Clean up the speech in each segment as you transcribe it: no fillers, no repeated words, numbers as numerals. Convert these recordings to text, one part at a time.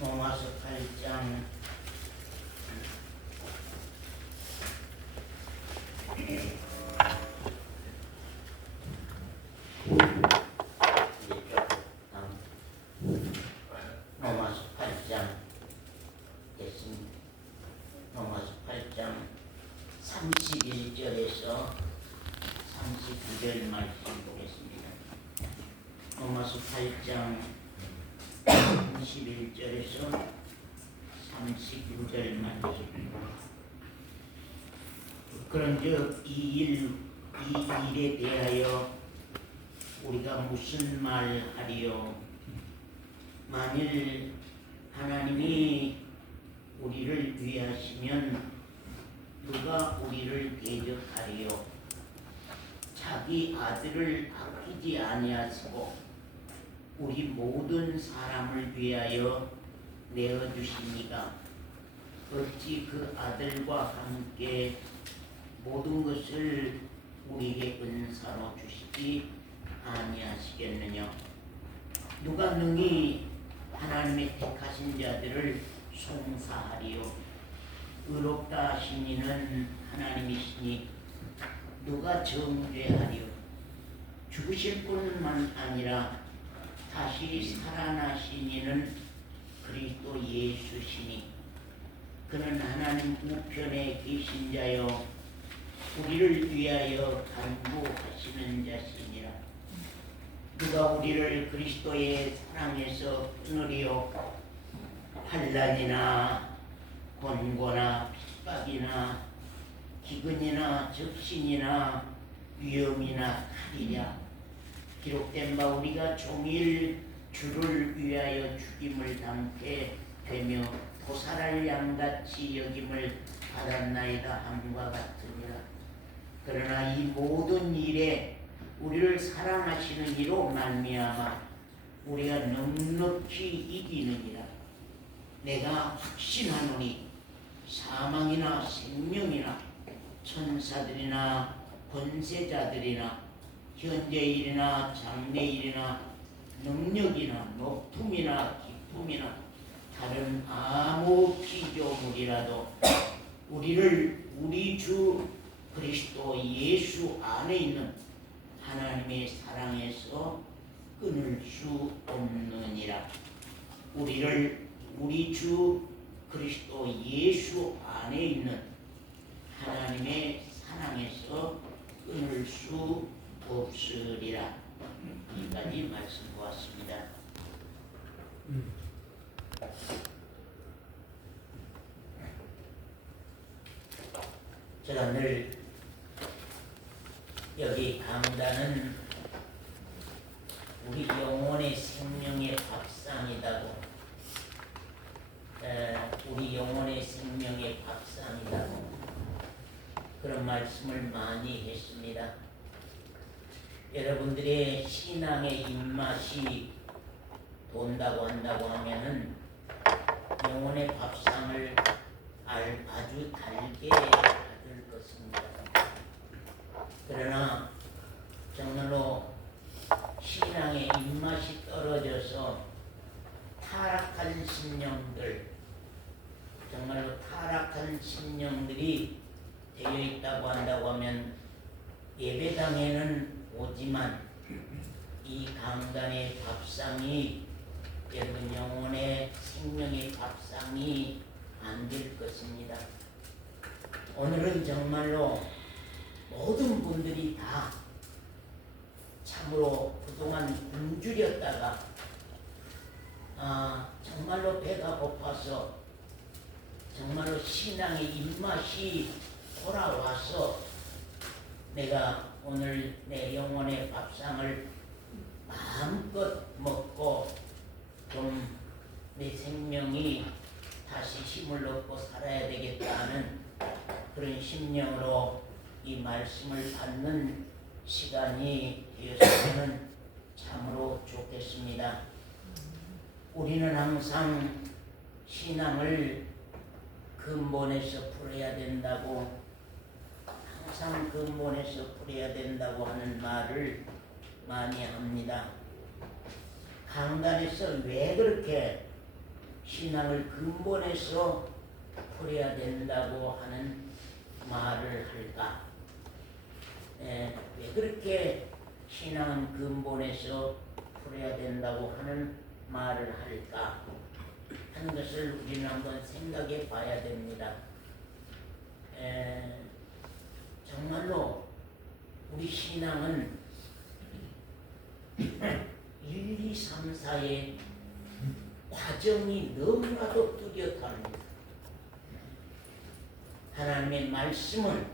로마서 8장 로마서 8장 31절에서 39절 말씀 보겠습니다. 로마서 8장 21절에서 39절 말씀. 그런즉 이 일에 대하여 우리가 무슨 말하리요? 만일 하나님이 우리를 위하시면 누가 우리를 대적하리요? 자기 아들을 아끼지 아니하시고 우리 모든 사람을 위하여 내어주시니가 어찌 그 아들과 함께 모든 것을 우리에게 은사로 주시지 아니하시겠느냐? 누가 능히 하나님의 택하신 자들을 송사하리요? 의롭다 하신 이는 하나님이시니 누가 정죄하리요? 죽으실 뿐만 아니라 다시 살아나신 이는 그리스도 예수시니 그는 하나님 우편에 계신 자요 우리를 위하여 간구하시는 자시니라. 누가 우리를 그리스도의 사랑에서 끊으리요? 환난이나 권고나 핍박이나 기근이나 적신이나 위험이나 칼이냐? 기록된 바 우리가 종일 주를 위하여 죽임을 당케 되며 도살할 양같이 여김을 받았나이다 함과 같으니라. 그러나 이 모든 일에 우리를 사랑하시는 이로 말미암아 우리가 넉넉히 이기느니라. 내가 확신하노니 사망이나 생명이나 천사들이나 권세자들이나 현재일이나 장래일이나 능력이나 높음이나 기쁨이나 다른 아무 피조물이라도 우리를 우리 주 그리스도 예수 안에 있는 하나님의 사랑에서 끊을 수 없느니라. 우리를 우리 주 그리스도 예수 안에 있는 하나님의 사랑에서 끊을 수 없으리라. 여기까지 말씀 보았습니다. 제가 늘 여기 강단은 우리 영혼의 생명의 밥상이다고 우리 영혼의 생명의 밥상이라고 그런 말씀을 많이 했습니다. 여러분들의 신앙의 입맛이 돈다고 한다고 하면은 영혼의 밥상을 아주 달게 받을 것입니다. 그러나 정말로 신앙의 입맛이 떨어져서 타락한 신령들, 정말로 타락한 신령들이 되어 있다고 한다고 하면 예배당에는 오지만 이 강단의 밥상이 여러분 영혼의 생명의 밥상이 안 될 것입니다. 오늘은 정말로 모든 분들이 다 참으로 그동안 굶주렸다가 정말로 배가 고파서 정말로 신앙의 입맛이 돌아와서 내가 오늘 내 영혼의 밥상을 마음껏 먹고 좀 내 생명이 다시 말씀을 얻고 살아야 되겠다는 그런 심령으로 이 말씀을 받는 시간이 되었으면 참으로 좋겠습니다. 우리는 항상 신앙을 근본에서 풀어야 된다고, 항상 근본에서 풀어야 된다고 하는 말을 많이 합니다. 강단에서 왜 그렇게 신앙을 근본에서 풀어야 된다고 하는 말을 할까? 왜 그렇게 신앙은 근본에서 풀어야 된다고 하는 말을 할까 하는 것을 우리는 한번 생각해 봐야 됩니다. 정말로 우리 신앙은 1, 2, 3, 4의 과정이 너무나도 뚜렷합니다. 하나님의 말씀은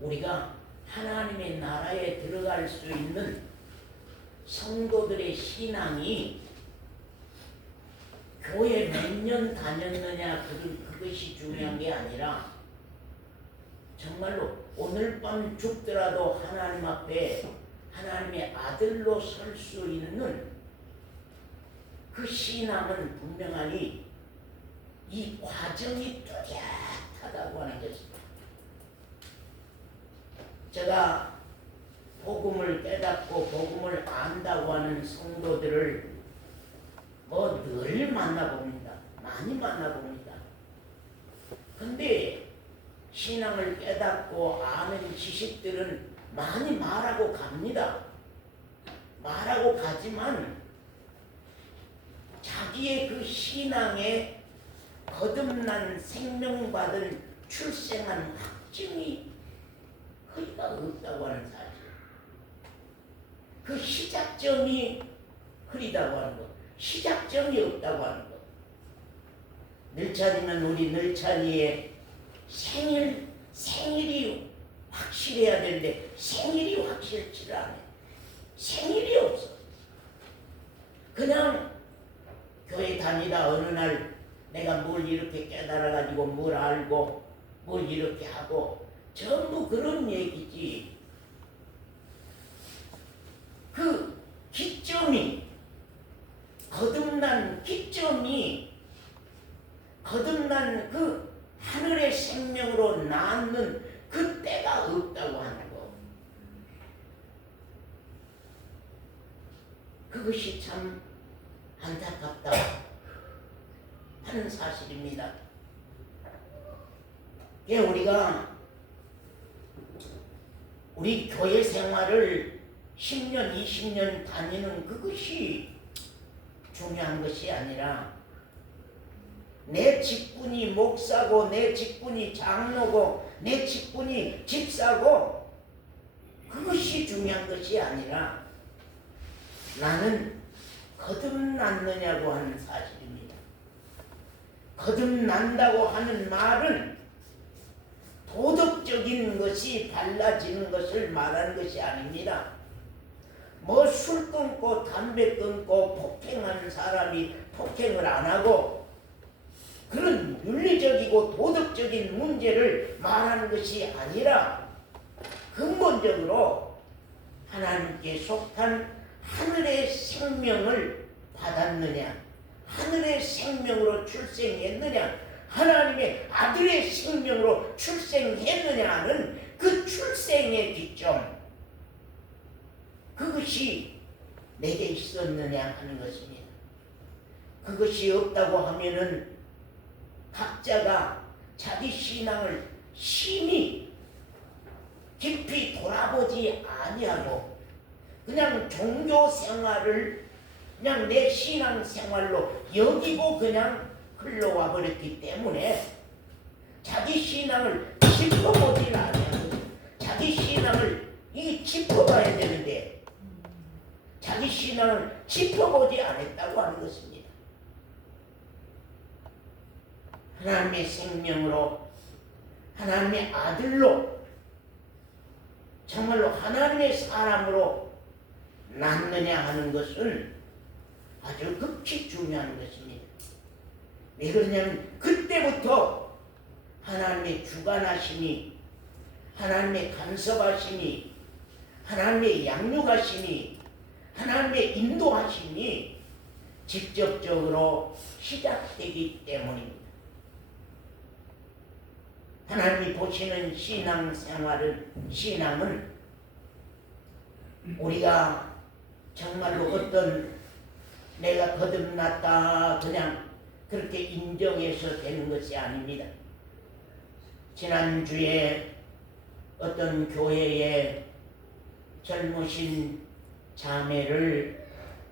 우리가 하나님의 나라에 들어갈 수 있는 성도들의 신앙이 교회 몇 년 다녔느냐 그것이 중요한 게 아니라 정말로 오늘 밤 죽더라도 하나님 앞에 하나님의 아들로 설 수 있는 그 신앙은 분명하니 이 과정이 뚜렷하다고 하는 것입니다. 제가 복음을 깨닫고 복음을 안다고 하는 성도들을 늘 만나봅니다. 많이 만나봅니다. 근데 신앙을 깨닫고 아는 지식들은 많이 말하고 갑니다. 말하고 가지만 자기의 그 신앙에 거듭난 생명받은 출생한 확증이 거의가 없다고 하는 사실. 그 시작점이 흐리다고 하는 것. 시작점이 없다고 하는 것. 늘찬이면 우리 늘찬이의 생일이 확실해야 되는데 생일이 확실치를 않아요. 생일이 없어. 그냥 교회 다니다 어느 날 내가 뭘 이렇게 깨달아가지고 뭘 알고 뭘 이렇게 하고 전부 그런 얘기지. 그 기점이 거듭난 그 하늘의 생명으로 낳는 그 때가 없다고 하는 거. 그것이 참 안타깝다 하는 사실입니다. 우리 교회 생활을 10년, 20년 다니는 그것이 중요한 것이 아니라 내 직분이 목사고 내 직분이 장로고 내 직분이 집사고 그것이 중요한 것이 아니라 나는 거듭났느냐고 하는 사실입니다. 거듭난다고 하는 말은 도덕적인 것이 달라지는 것을 말하는 것이 아닙니다. 술 끊고 담배 끊고 폭행하는 사람이 폭행을 안 하고 그런 윤리적이고 도덕적인 문제를 말하는 것이 아니라 근본적으로 하나님께 속한 하늘의 생명을 받았느냐, 하늘의 생명으로 출생했느냐, 하나님의 아들의 생명으로 출생했느냐는 그 출생의 기점, 그것이 내게 있었느냐 하는 것입니다. 그것이 없다고 하면은 각자가 자기 신앙을 심히 깊이 돌아보지 아니하고 그냥 종교 생활을 그냥 내 신앙 생활로 여기고 그냥 흘러와 버렸기 때문에 자기 신앙을 짚어보지 아니하고 자기 신앙을 짚어봐야 되는데 자기 신앙을 짚어보지 않았다고 하는 것입니다. 하나님의 생명으로 하나님의 아들로 정말로 하나님의 사람으로 낳느냐 하는 것은 아주 극히 중요한 것입니다. 왜 그러냐면 그때부터 하나님의 주관하심이, 하나님의 간섭하심이, 하나님의 양육하심이, 하나님의 인도하심이 직접적으로 시작되기 때문입니다. 하나님이 보시는 신앙은 우리가 정말로 어떤 내가 거듭났다 그냥 그렇게 인정해서 되는 것이 아닙니다. 지난주에 어떤 교회에 젊으신 자매를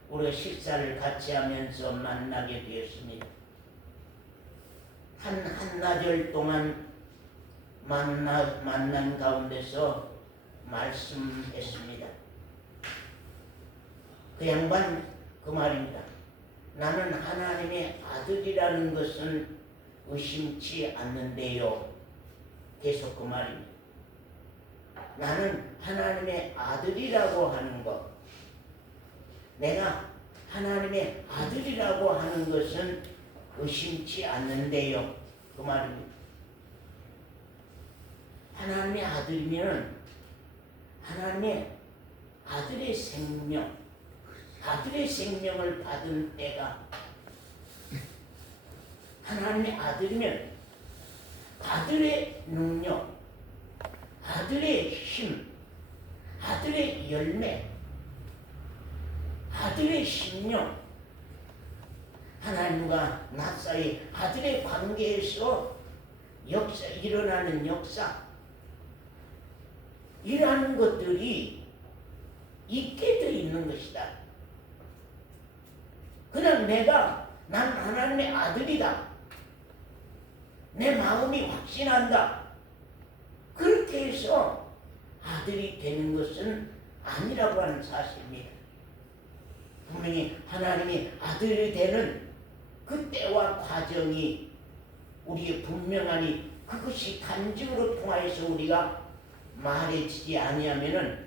우리가 식사를 같이 하면서 만나게 되었습니다. 한나절 동안 만난 가운데서 말씀했습니다. 그 양반 그 말입니다. 나는 하나님의 아들이라는 것은 의심치 않는데요. 계속 그 말입니다. 나는 하나님의 아들이라고 하는 것, 내가 하나님의 아들이라고 하는 것은 의심치 않는데요. 그 말입니다. 하나님의 아들이면 하나님의 아들의 생명을 받은 때가, 하나님의 아들이면 아들의 능력, 아들의 힘, 아들의 열매, 아들의 심령, 하나님과 나 사이 아들의 관계에서 일어나는 역사, 이러한 것들이 있게 되어 있는 것이다. 그냥 난 하나님의 아들이다, 내 마음이 확신한다, 그렇게 해서 아들이 되는 것은 아니라고 하는 사실입니다. 분명히 하나님이 아들이 되는 그 때와 과정이 우리의 분명하니 그것이 간증으로 통하여서 우리가 말해지지 아니하면은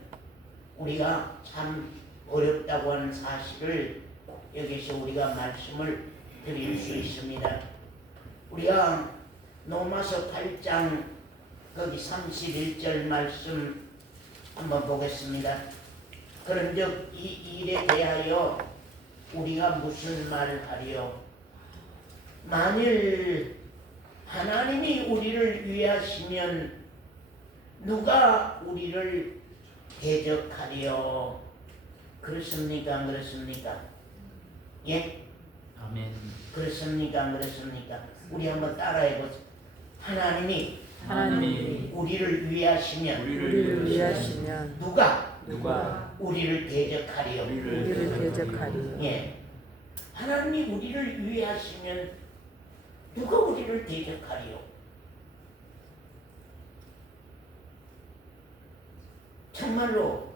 우리가 참 어렵다고 하는 사실을 여기서 우리가 말씀을 드릴 수 있습니다. 우리가 로마서 8장 거기 31절 말씀 한번 보겠습니다. 그런즉 이 일에 대하여 우리가 무슨 말을 하리요? 만일 하나님이 우리를 위하시면 누가 우리를 대적하리요? 그렇습니까? 안 그렇습니까? 예? 아멘. 그렇습니까? 안 그렇습니까? 우리 한번 따라해보세요. 하나님이 우리를 위하시면 누가 우리를 대적하리요? 예. 하나님이 우리를 위하시면 누가 우리를 대적하리요? 정말로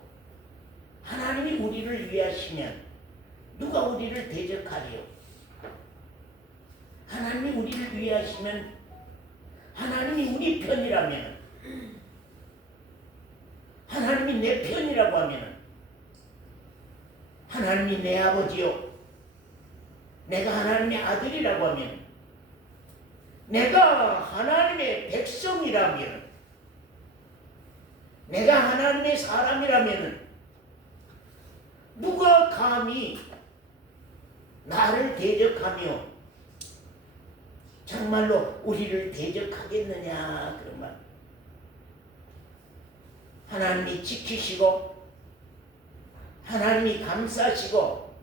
하나님이 우리를 위하시면 누가 우리를 대적하리요? 하나님이 우리를 위하시면, 하나님이 우리 편이라면, 하나님이 내 편이라고 하면, 하나님이 내 아버지요, 내가 하나님의 아들이라고 하면, 내가 하나님의 백성이라면, 내가 하나님의 사람이라면 누가 감히 나를 대적하며 정말로 우리를 대적하겠느냐, 그런 말. 하나님이 지키시고, 하나님이 감싸시고,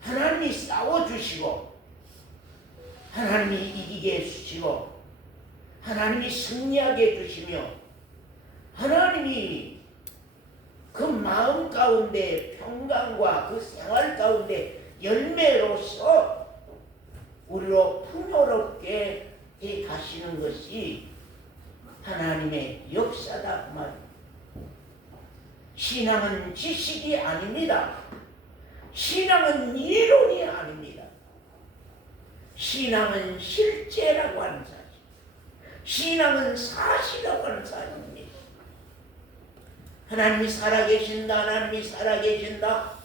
하나님이 싸워주시고, 하나님이 이기게 해주시고, 하나님이 승리하게 해주시며, 하나님이 그 마음 가운데 평강과 그 생활 가운데 열매로서 우리로 풍요롭게 해 가시는 것이 하나님의 역사다, 그 말입니다. 신앙은 지식이 아닙니다. 신앙은 이론이 아닙니다. 신앙은 실제라고 하는 사실, 신앙은 사실이라고 하는 사실입니다. 하나님이 살아계신다, 하나님이 살아계신다.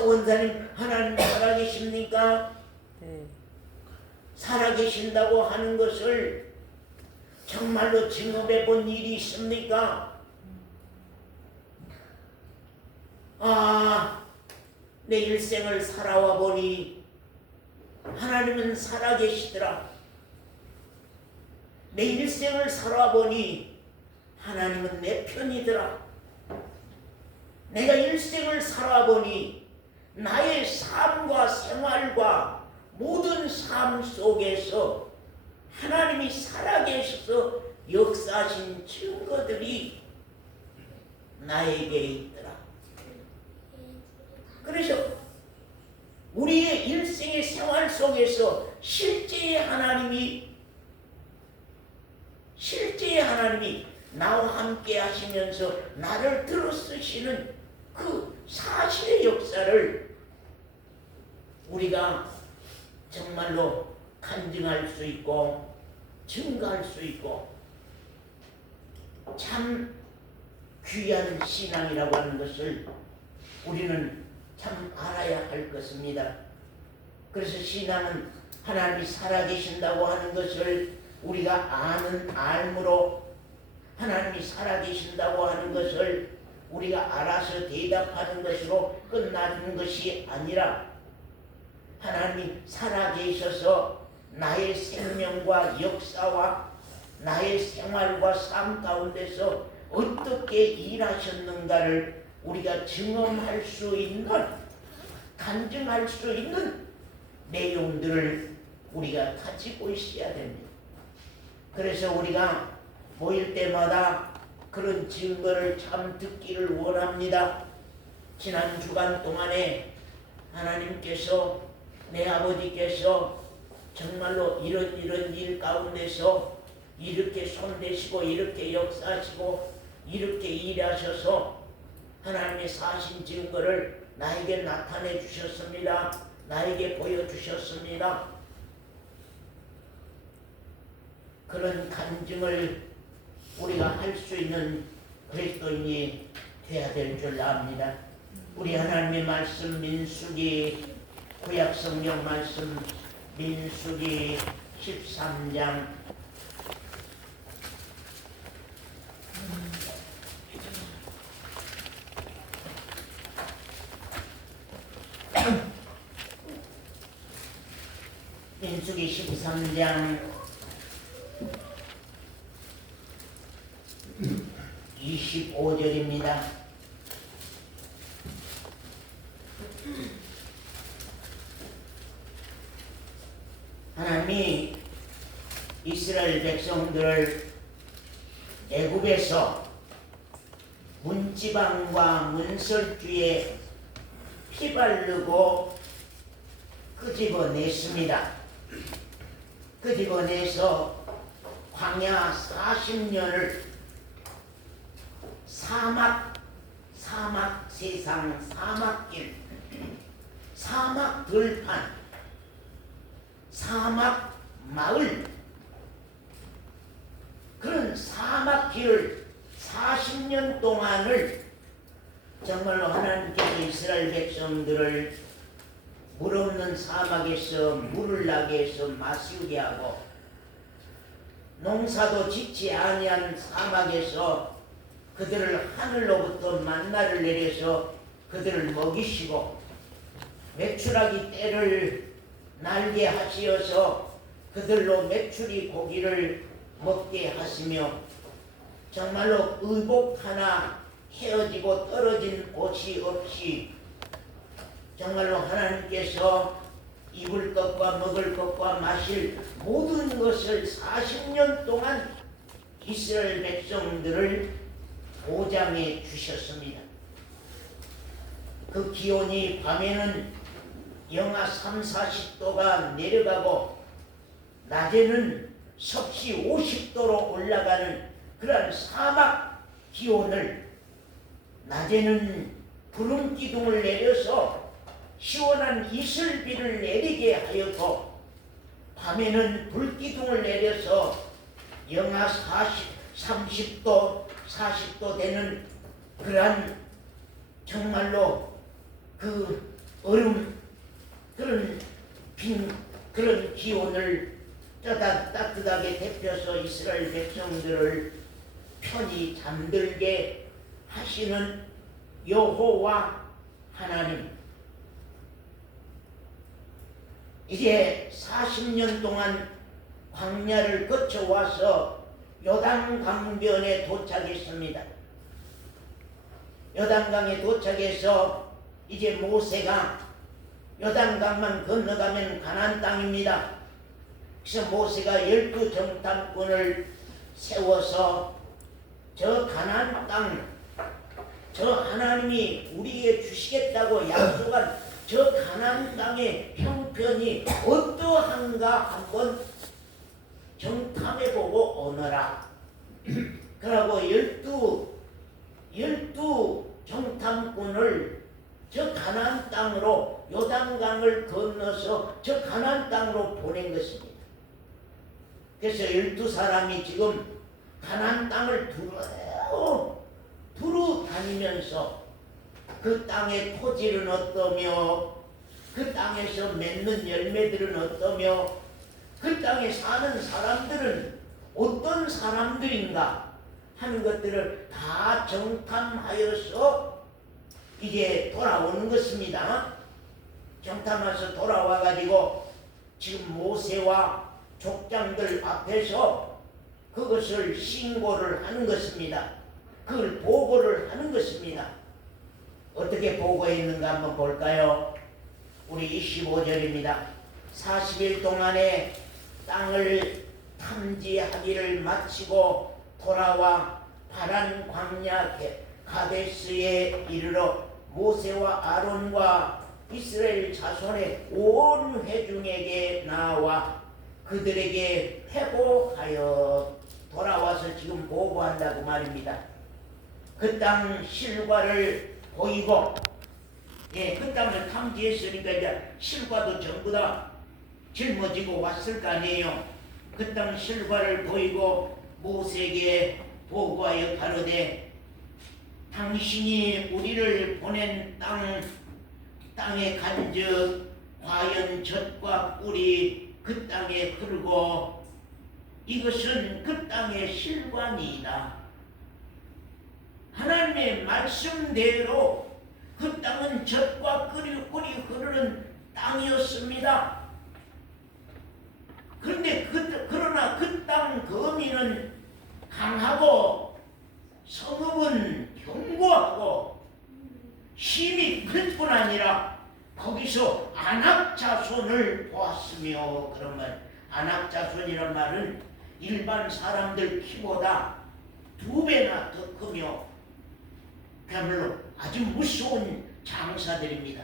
원사님, 하나님 살아계십니까? 네. 살아계신다고 하는 것을 정말로 증언해 본 일이 있습니까? 내 일생을 살아와 보니 하나님은 살아계시더라. 내 일생을 살아와 보니 하나님은 내 편이더라. 내가 일생을 살아와 보니 나의 삶과 생활과 모든 삶 속에서 하나님이 살아계셔서 역사하신 증거들이 나에게 있더라. 그래서 우리의 일생의 생활 속에서 실제의 하나님이 나와 함께 하시면서 나를 들어 쓰시는 그 사실의 역사를 우리가 정말로 간증할 수 있고 증거할 수 있고 참 귀한 신앙이라고 하는 것을 우리는 참 알아야 할 것입니다. 그래서 신앙은 하나님이 살아계신다고 하는 것을 우리가 아는 알므로 하나님이 살아계신다고 하는 것을 우리가 알아서 대답하는 것으로 끝나는 것이 아니라 하나님이 살아계셔서 나의 생명과 역사와 나의 생활과 삶 가운데서 어떻게 일하셨는가를 우리가 증언할 수 있는, 간증할 수 있는 내용들을 우리가 가지고 있어야 됩니다. 그래서 우리가 모일 때마다 그런 증거를 참 듣기를 원합니다. 지난 주간 동안에 하나님께서, 내 아버지께서 정말로 이런 일 가운데서 이렇게 손대시고 이렇게 역사하시고 이렇게 일하셔서 하나님의 사신 증거를 나에게 나타내 주셨습니다. 나에게 보여주셨습니다. 그런 간증을 우리가 할 수 있는 그리스도인이 되어야 될 줄 압니다. 우리 하나님의 말씀 민수기, 구약 성경 말씀 민수기 13장 민수기 13장 25절입니다. 하나님이 이스라엘 백성들을 애굽에서 문지방과 문설주에 피바르고 끄집어냈습니다. 끄집어내서 광야 40년을 사막 세상, 사막길, 사막 들판, 사막 마을, 그런 사막길을 40년 동안을 정말로 하나님께서 이스라엘 백성들을 물 없는 사막에서 물을 나게 해서 마시게 하고, 농사도 짓지 아니한 사막에서 그들을 하늘로부터 만나를 내려서 그들을 먹이시고, 메추라기 떼를 날게 하시어서 그들로 메추리 고기를 먹게 하시며, 정말로 의복 하나 헤어지고 떨어진 옷이 없이 정말로 하나님께서 입을 것과 먹을 것과 마실 모든 것을 40년 동안 이스라엘 백성들을 보장해 주셨습니다. 그 기온이 밤에는 영하 3, 40도가 내려가고 낮에는 섭씨 50도로 올라가는 그러한 사막 기온을 낮에는 구름 기둥을 내려서 시원한 이슬비를 내리게 하였고, 밤에는 불기둥을 내려서 영하 30도 40도 되는 그러한 정말로 그 얼음 그런 그런 기온을 따뜻하게 데펴서 이스라엘 백성들을 편히 잠들게 하시는 여호와 하나님. 이제 40년 동안 광야를 거쳐와서 요단강변에 도착했습니다. 요단강에 도착해서 이제 모세가 요단강만 건너가면 가나안 땅입니다. 그래서 모세가 12정탐꾼을 세워서 저 가나안 땅, 저 하나님이 우리에게 주시겠다고 약속한 저 가나안 땅의 형편이 어떠한가 한번 정탐해보고 오너라. 그러고 12 정탐꾼을 저 가나안 땅으로 요단강을 건너서 저 가나안 땅으로 보낸 것입니다. 그래서 12사람이 지금 가나안 땅을 두루 다니면서 그 땅의 토질은 어떠며 그 땅에서 맺는 열매들은 어떠며 그 땅에 사는 사람들은 어떤 사람들인가 하는 것들을 다 정탐하여서 이제 돌아오는 것입니다. 정탐해서 돌아와 가지고 지금 모세와 족장들 앞에서 그것을 신고를 하는 것입니다. 그걸 보고를 하는 것입니다. 어떻게 보고했는가 한번 볼까요? 우리 25절입니다. 40일 동안에 땅을 탐지하기를 마치고 돌아와 파란 광야 가데스에 이르러 모세와 아론과 이스라엘 자손의 온 회중에게 나와 그들에게 회복하여 돌아와서 지금 보고한다고 말입니다. 그 땅 실과를 보이고, 그 땅을 탐지했으니까 이제 실과도 전부 다 짊어지고 왔을 거 아니에요. 그 땅 실과를 보이고 모세에게 보고하여 가로되 당신이 우리를 보낸 땅에 간즉 과연 젖과 꿀이 그 땅에 흐르고 이것은 그 땅의 실과니이다. 하나님의 말씀대로 그 땅은 젖과 꿀이 흐르는 땅이었습니다. 그런데 그러나 그 땅 거민은 강하고 성읍은 견고하고 힘이 클 뿐 아니라 거기서 안악 자손을 보았으며, 그런 말, 안악 자손이란 말은 일반 사람들 키보다 2배나 더 크며 그야말로 아주 무서운 장사들입니다.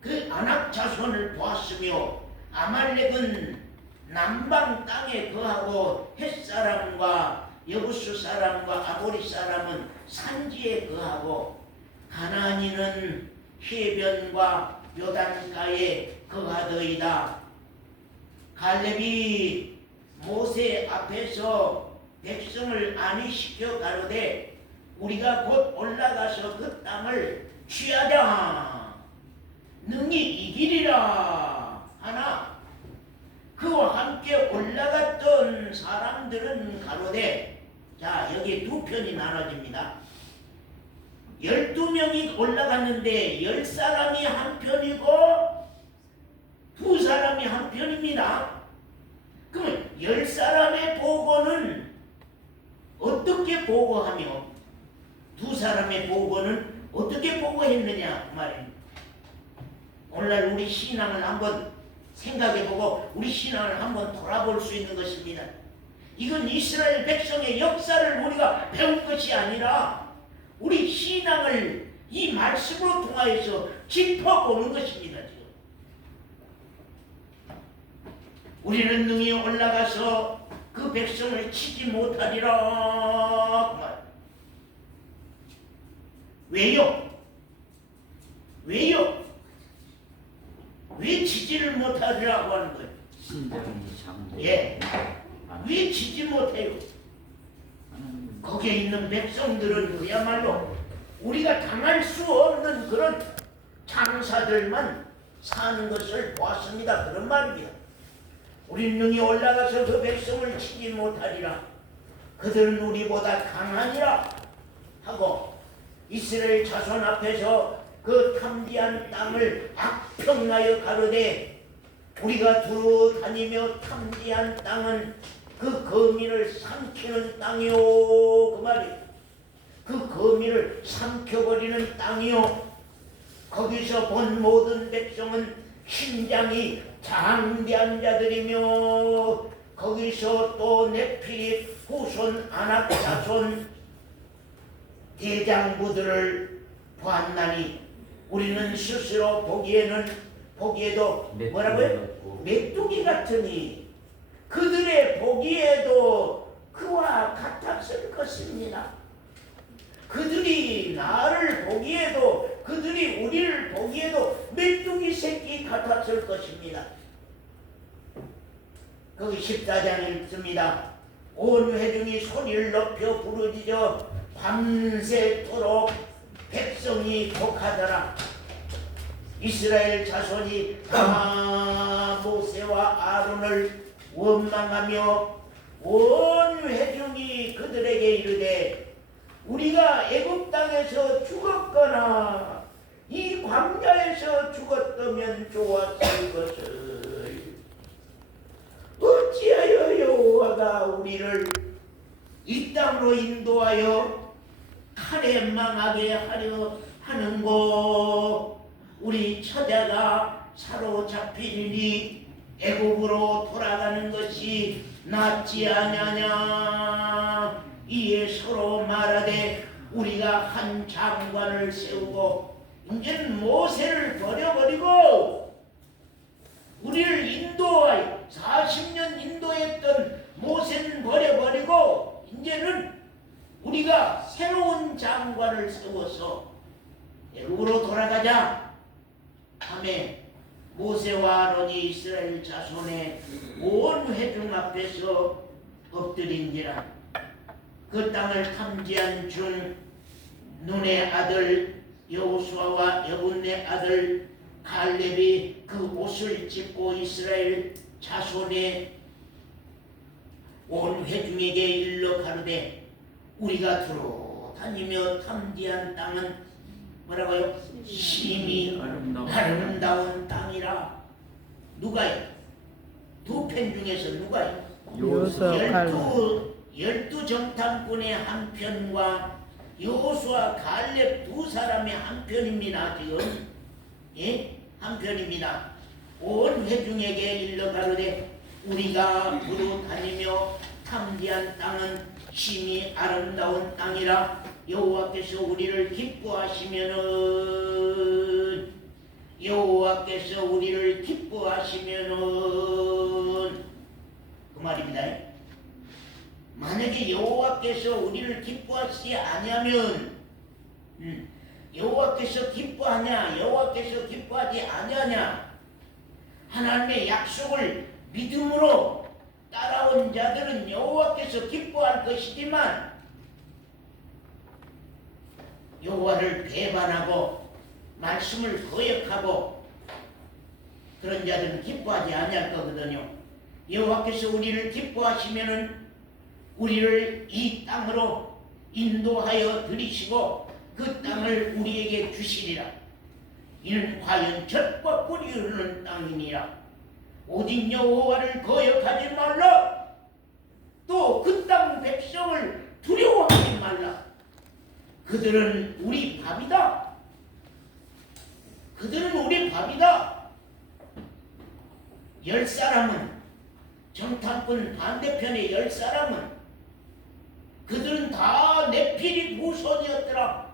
그 안악 자손을 보았으며 아말렉은 남방 땅에 거하고 헷사람과 여부수 사람과 아모리 사람은 산지에 거하고 가나안인은 해변과 요단가에 거하더이다. 갈렙이 모세 앞에서 백성을 안위시켜 가로되 우리가 곧 올라가서 그 땅을 취하자 능히 이기리라 하나 그와 함께 올라갔던 사람들은 가로되, 자 여기 두 편이 나눠집니다. 12명이 올라갔는데 10사람이 한 편이고 2사람이 한 편입니다. 그러면 10사람의 보고는 어떻게 보고하며 2사람의 보고는 어떻게 보고했느냐 그 말입니다. 오늘날 우리 신앙을 한번 생각해보고 우리 신앙을 한번 돌아볼 수 있는 것입니다. 이건 이스라엘 백성의 역사를 우리가 배운 것이 아니라 우리 신앙을 이 말씀으로 통하여서 짚어보는 것입니다. 지금 우리는 능히 올라가서 그 백성을 치지 못하리라. 왜요? 왜요? 왜 치지를 못하리라고 하는 거예요? 예, 왜 치지 못해요? 거기에 있는 백성들은 그야말로 우리가 당할 수 없는 그런 장사들만 사는 것을 보았습니다. 그런 말입니다. 우리 능히 올라가서 그 백성을 치지 못하리라. 그들은 우리보다 강하니라 하고 이스라엘 자손 앞에서 그 탐지한 땅을 악평하여 가로되 우리가 두루 다니며 탐지한 땅은 그 거민을 삼키는 땅이요. 그 말이에요. 그 거민을 삼켜버리는 땅이요. 거기서 본 모든 백성은 심장이 장대한 자들이며 거기서 또 네피리 후손 아낙 자손 대장부들을 보았나니 우리는 스스로 보기에도 뭐라고요? 메뚜기 같으니 그들의 보기에도 그와 같았을 것입니다. 그들이 나를 보기에도 그들이 우리를 보기에도 메뚜기 새끼 같았을 것입니다. 거기 14장에 있습니다. 온 회중이 소리를 높여 부르짖어 밤새도록 백성이 독하더라. 이스라엘 자손이 다 모세와 아론을 원망하며 온 회중이 그들에게 이르되 우리가 애굽 땅에서 죽었거나 이 광야에서 죽었다면 좋았을 것을 어찌하여 여호와가 우리를 이 땅으로 인도하여 칼에 망하게 하려 하는고. 우리 처자가 사로잡히니 애굽으로 돌아가는 것이 낫지 아냐냐. 이에 서로 말하되 우리가 한 장관을 세우고 이제는 모세를 버려버리고 우리를 인도하여 40년 인도했던 모세는 버려버리고 이제는 우리가 새로운 장관을 세워서 애굽으로 돌아가자 하매 모세와 아론이 이스라엘 자손의 온 회중 앞에서 엎드린지라. 그 땅을 탐지한 중 눈의 아들 여호수아와 여분네 아들 갈렙이 그 옷을 찢고 이스라엘 자손의 온 회중에게 일러 가로되 우리가 두루 다니며 탐지한 땅은 뭐라고요? 심히 아름다운 땅이라. 누가요? 두 편 중에서 누가요? 여호수아 12 정탐꾼의 한 편과 여호수아 갈렙 두 사람의 한 편입니다. 지금 예? 한 편입니다. 온 회중에게 일러 가로되 우리가 두루 다니며 탐지한 땅은 심히 아름다운 땅이라. 여호와께서 우리를 기뻐하시면은 그 말입니다. 만약에 여호와께서 우리를 기뻐하시지 아니하면 여호와께서 기뻐하냐 여호와께서 기뻐하지 아니하냐. 하나님의 약속을 믿음으로 따라온 자들은 여호와께서 기뻐할 것이지만 여호와를 배반하고 말씀을 거역하고 그런 자들은 기뻐하지 아니할 거거든요. 여호와께서 우리를 기뻐하시면은 우리를 이 땅으로 인도하여 들이시고 그 땅을 우리에게 주시리라. 이는 과연 젖과 꿀이 흐르는 땅이니라. 오직 여호와를 거역하지 말라. 또 그 땅 백성을 두려워하지 말라. 그들은 우리 밥이다. 그들은 우리 밥이다. 10사람은 정탐꾼 반대편의 10사람은 그들은 다 네피리 후손이었더라.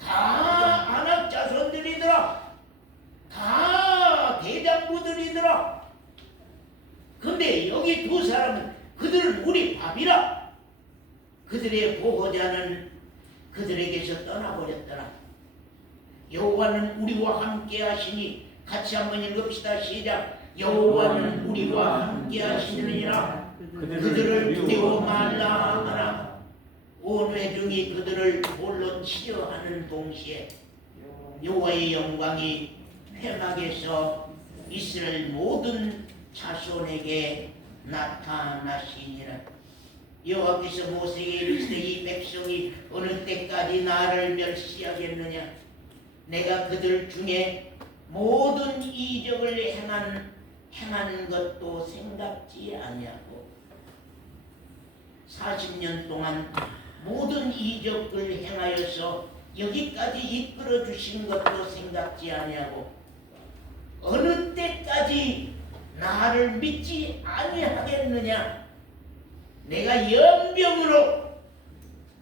다 아낙 자손들이더라. 다 대장부들이더라. 근데 여기 두 사람은 그들은 우리 밥이라. 그들의 보호자는 그들에게서 떠나버렸더라. 여호와는 우리와 함께 하시니 같이 한번 읽읍시다. 시작. 여호와는 우리와 함께 하시느니라. 그들을 두려워 말라 하라. 온 회중이 그들을 돌로 치려 하는 동시에 여호와의 영광이 회막에서 이스라엘 모든 자손에게 나타나시니라. 여호와께서 모세에게 이르시되 이 백성이 어느 때까지 나를 멸시하겠느냐. 내가 그들 중에 모든 이적을 행한 것도 생각지 아니하고 40년 동안 모든 이적을 행하여서 여기까지 이끌어 주신 것도 생각지 아니하고 어느 때까지 나를 믿지 아니하겠느냐. 내가 연병으로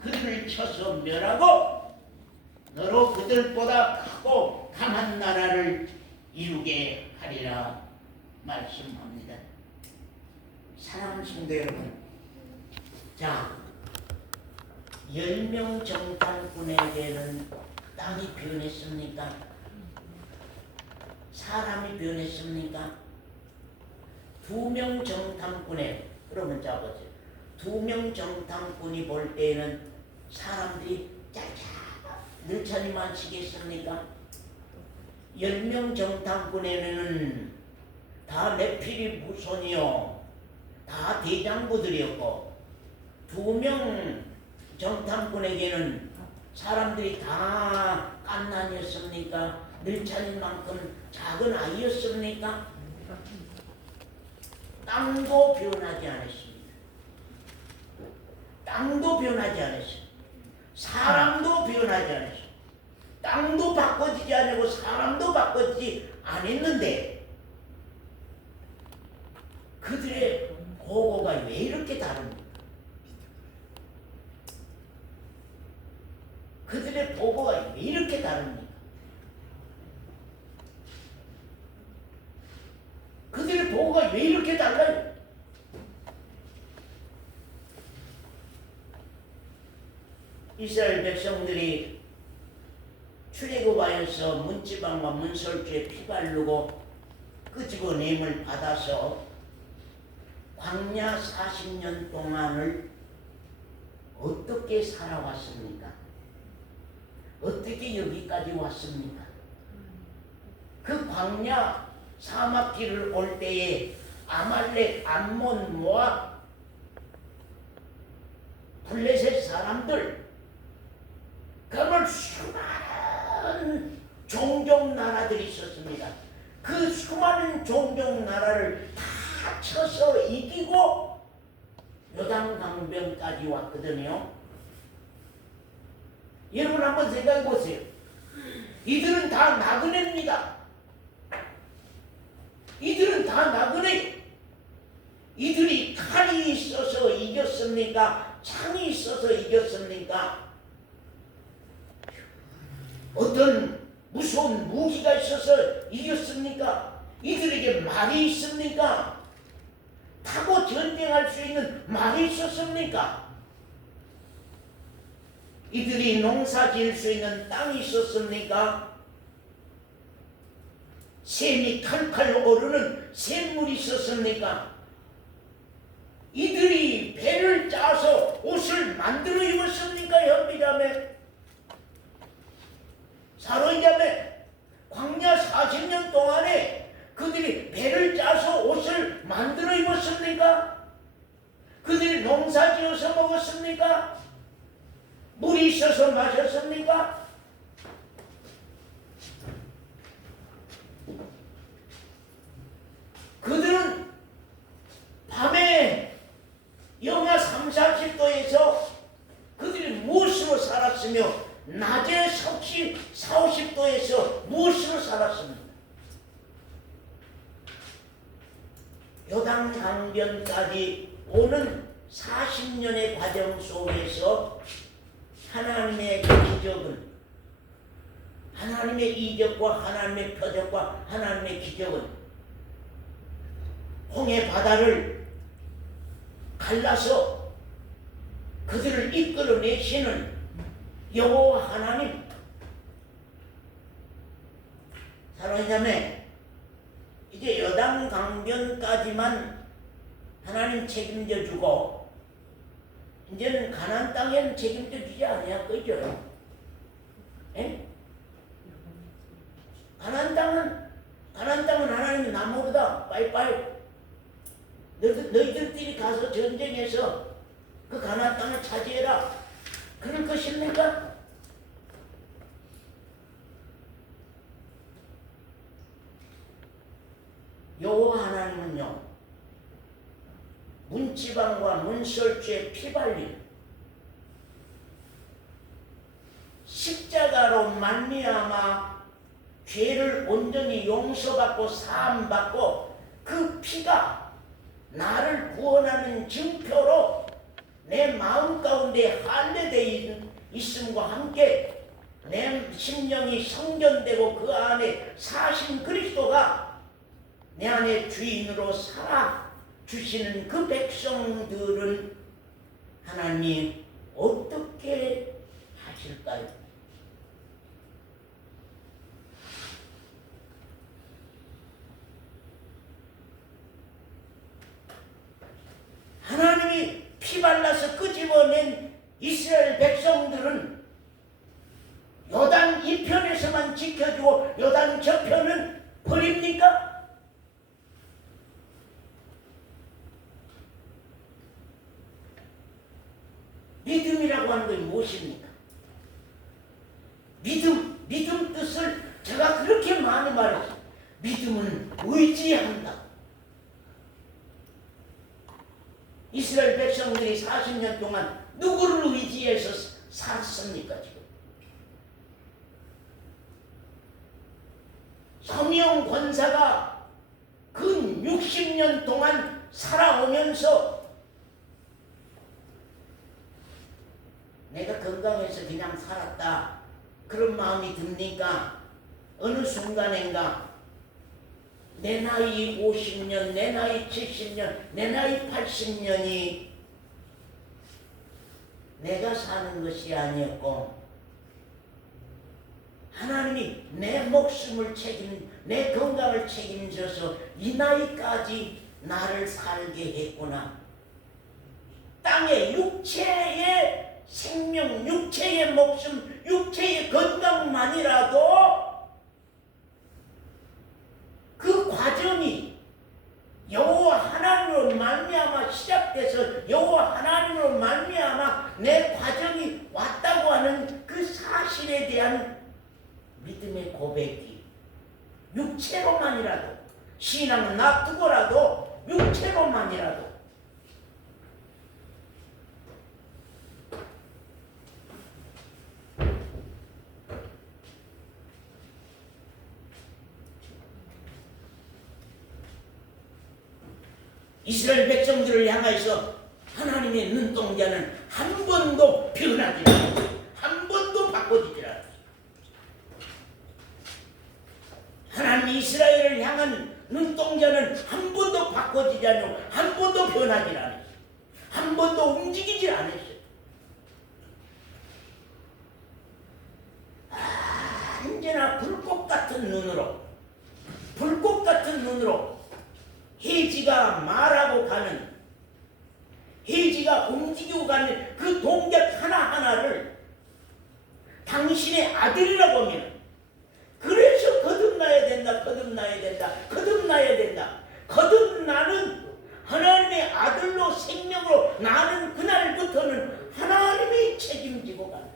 그들을 쳐서 멸하고 너로 그들보다 크고 강한 나라를 이루게 하리라 말씀합니다. 사랑하는 성도 여러분, 자, 10명 정탐꾼에게는 땅이 변했습니까? 사람이 변했습니까? 2명 정탐꾼에, 그러면 잡았어요. 2명 정탐꾼이 볼 때에는 사람들이 늘찬이 많으시겠습니까? 10명 정탐꾼에는 다 네피리 무손이요, 다 대장부들이었고 2명 정탐꾼에게는 사람들이 다 깐난이었습니까? 늘찬인 만큼 작은 아이였습니까? 땅도 변하지 않았습니다. 땅도 변하지 않았어요. 사람도 변하지 않았어요. 땅도 바꿔지지 않고 사람도 바꿔지지 않았는데 그들의 보고가 왜 이렇게 다릅니까? 그들의 보고가 왜 이렇게 다릅니까? 그들의 보고가 왜 이렇게 달라요? 이스라엘 백성들이 출애굽하여서 문지방과 문설주에 피 바르고 끄집어냄을 받아서 광야 40년 동안을 어떻게 살아왔습니까? 어떻게 여기까지 왔습니까? 그 광야 사막길을 올 때에 아말렉, 암몬, 모압, 블레셋 사람들, 그걸 수많은 종족 나라들이 있었습니다. 그 수많은 종족 나라를 다 쳐서 이기고 요단강변까지 왔거든요. 여러분 한번 생각해 보세요. 이들은 다 나그네입니다. 이들은 다 나그네. 이들이 칼이 있어서 이겼습니까? 창이 있어서 이겼습니까? 어떤 무서운 무기가 있어서 이겼습니까? 이들에게 말이 있습니까? 타고 전쟁할 수 있는 말이 있었습니까? 이들이 농사 지을 수 있는 땅이 있었습니까? 샘이 칼칼 오르는 샘물이 있었습니까? 이들이 배를 짜서 옷을 만들어 입었습니까? 현비자매, 사로이자매, 광야 40년 동안에 그들이 배를 짜서 옷을 만들어 입었습니까? 그들이 농사 지어서 먹었습니까? 물이 있어서 마셨습니까? 그들은 밤에 영하 30~40도에서 그들이 무엇으로 살았으며 낮에 섭씨 40~50도에서 무엇으로 살았습니까? 요단강변까지 오는 40년의 과정 속에서 하나님의 기적은, 하나님의 이적과 하나님의 표적과 하나님의 기적은 홍해 바다를 갈라서 그들을 이끌어내시는 여호와 하나님. 사랑하자매, 이제 요단강변까지만 하나님 책임져 주고 이제는 가나안 땅에는 책임져 주지 않아요. 그죠? 예? 가나안 땅은 하나님이 나무르다. 빠이빠이. 너희들끼리 가서 전쟁해서 그 가나안 땅을 차지해라. 그럴 것입니까? 여호와 하나님은요, 문지방과 문설주의 피발림, 십자가로 말미암아 죄를 온전히 용서받고 사함받고 그 피가 나를 구원하는 증표로 내 마음 가운데 할례되어 있음과 함께 내 심령이 성전되고 그 안에 사신 그리스도가 내 안에 주인으로 살아 주시는 그 백성들은 하나님 어떻게 하실까요? 하나님이 피 발라서 끄집어낸 이스라엘 백성들은 요단 이편에서만 지켜주고 요단 저편은 버립니까? 믿음이라고 하는 것이 무엇입니까? 믿음 뜻을 제가 그렇게 많이 말했어요. 믿음은 의지한다. 이스라엘 백성들이 40년 동안 누구를 의지해서 살았습니까? 지금 서미영 권사가 근 60년 동안 살아오면서 내가 건강해서 그냥 살았다 그런 마음이 듭니까? 어느 순간인가 내 나이 50년, 내 나이 70년, 내 나이 80년이 내가 사는 것이 아니었고 하나님이 내 목숨을 내 건강을 책임져서 이 나이까지 나를 살게 했구나. 땅의 육체의 생명, 육체의 목숨, 육체의 건강만이라도 그 과정이 여호와 하나님으로 말미암아 시작돼서 여호와 하나님으로 말미암아 내 과정이 왔다고 하는 그 사실에 대한 믿음의 고백이 육체로만이라도 신앙 놔두고라도 육체로만이라도 이스라엘 백성들을 향해서 하나님의 눈동자는 한 번도 변하지 않았어요. 한 번도 바꿔지지 않았어요. 하나님 이스라엘을 향한 눈동자는 한 번도 바꿔지지 않고 한 번도 변하지 않았어요. 한 번도 움직이지 않았어요. 언제나 불꽃 같은 눈으로 해지가 말하고 가는, 해지가 움직이고 가는 그 동작 하나하나를 당신의 아들이라고 하면 그래서 거듭나야 된다. 거듭나는 하나님의 아들로 생명으로 나는 그날부터는 하나님이 책임지고 가는.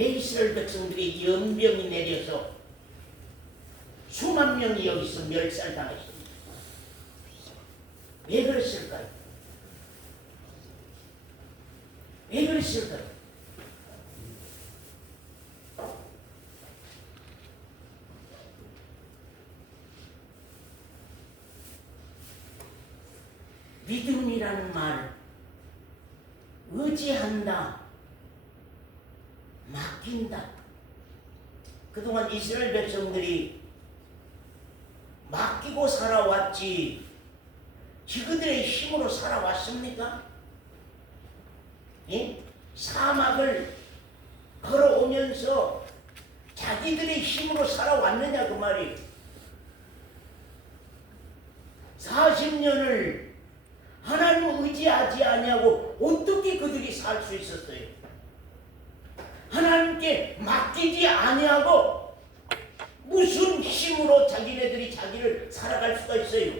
왜 이스라엘 백성들이 연병이 내려서 수만 명이 여기서 멸살당했습니다. 왜 그랬을까요? 믿음이라는 말, 의지한다, 맡긴다. 그동안 이스라엘 백성들이 맡기고 살아왔지 지그들의 힘으로 살아왔습니까? 예? 사막을 걸어오면서 자기들의 힘으로 살아왔느냐 그 말이에요. 40년을 하나님 의지하지 아니하고 어떻게 그들이 살 수 있었어요? 하나님께 맡기지 아니하고 무슨 힘으로 자기네들이 자기를 살아갈 수가 있어요?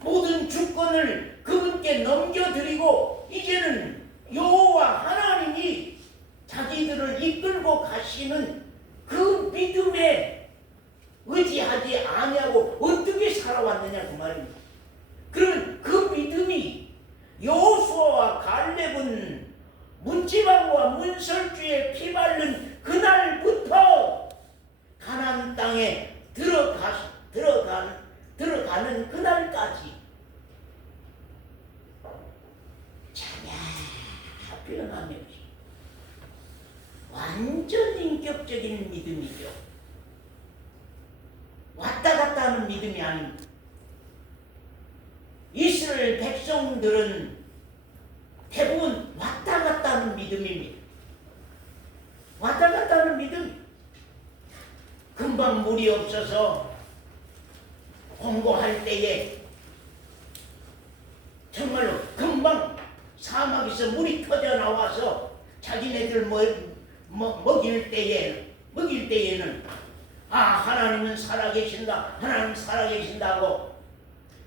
모든 주권을 그분께 넘겨드리고 이제는 여호와 하나님이 자기들을 이끌고 가시는 그 믿음에 의지하지 아니하고 어떻게 살아왔느냐 그 말입니다. 그런 그 믿음이 여호수아와 갈렙은 문지방과 문설주에 피바른 그날부터 가나안 땅에 들어가는 그날까지 전혀 변함이 없이 완전 인격적인 믿음이죠. 왔다 갔다 하는 믿음이 아닙니다. 이스라엘 백성들은 대부분 왔다 갔다 하는 믿음입니다. 왔다 갔다 하는 믿음. 금방 물이 없어서 공고할 때에 정말로 금방 사막에서 물이 터져 나와서 자기네들 먹일 때에는 하나님은 살아계신다, 하나님 살아계신다고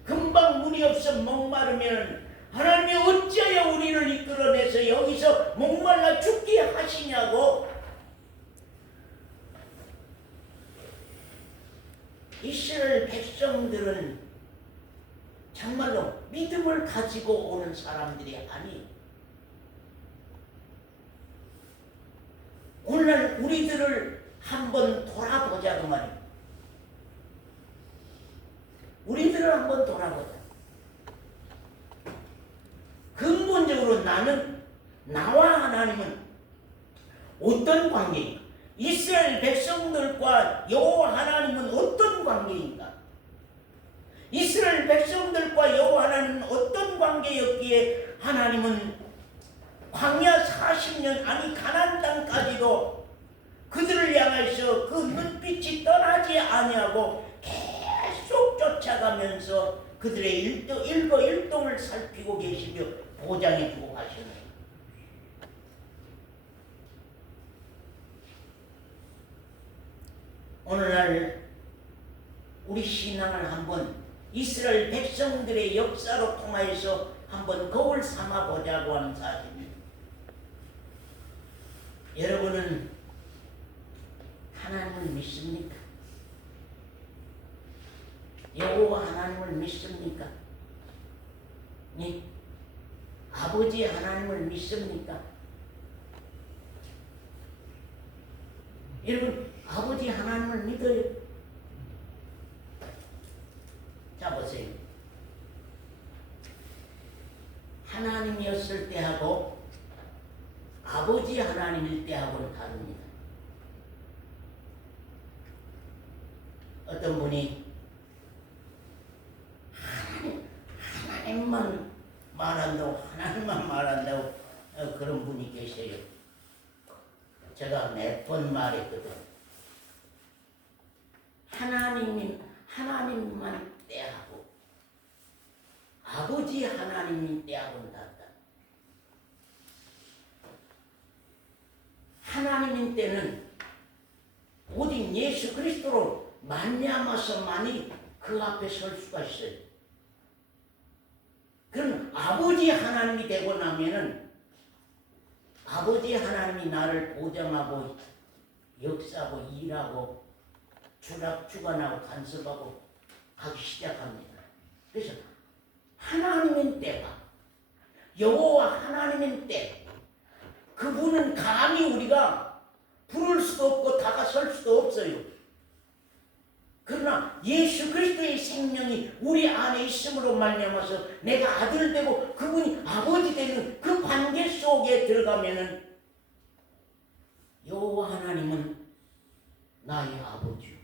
금방 물이 없어 목마르면 하나님이 어찌하여 우리를 이끌어내서 여기서 목말라 죽게 하시냐고. 이스라엘 백성들은 정말로 믿음을 가지고 오는 사람들이 아니에요. 오늘날 우리들을 한번 돌아보자 그 말이에요. 우리들을 한번 돌아보자. 근본적으로 나와 하나님은 어떤 관계인가? 이스라엘 백성들과 여호와 하나님은 어떤 관계인가? 이스라엘 백성들과 여호와 하나님은 어떤 관계였기에 하나님은 광야 40년 아니 가나안 땅까지도 그들을 향해서 그 눈빛이 떠나지 아니하고 계속 쫓아가면서 그들의 일거일동을 살피고 계시며 보장해주고 가시는 오늘날 우리 신앙을 한번 이스라엘 백성들의 역사로 통하여서 한번 거울 삼아보자고 하는 사실입니다. 여러분은 하나님을 믿습니까? 여호와 하나님을 믿습니까? 네? 아버지 하나님을 믿습니까? 여러분 아버지 하나님을 믿어요? 자 보세요. 하나님이었을 때하고 아버지 하나님일 때하고는 다릅니다. 어떤 분이 하나님만 말한다고 그런 분이 계세요. 제가 몇 번 말했거든. 하나님만 때하고 아버지 하나님인 때하고는 다르다. 하나님인 때는 오직 예수 그리스도로 말미암아서만이 그 앞에 설 수가 있어요. 그럼 아버지 하나님이 되고 나면은 아버지 하나님이 나를 보장하고 역사하고 일하고 주관하고 간섭하고 하기 시작합니다. 그래서 하나님인 때가 여호와 하나님인 때 그분은 감히 우리가 부를 수도 없고 다가설 수도 없어요. 그러나 예수 그리스도의 생명이 우리 안에 있음으로 말미암아서 내가 아들 되고 그분이 아버지 되는 그 관계 속에 들어가면은 여호와 하나님은 나의 아버지요.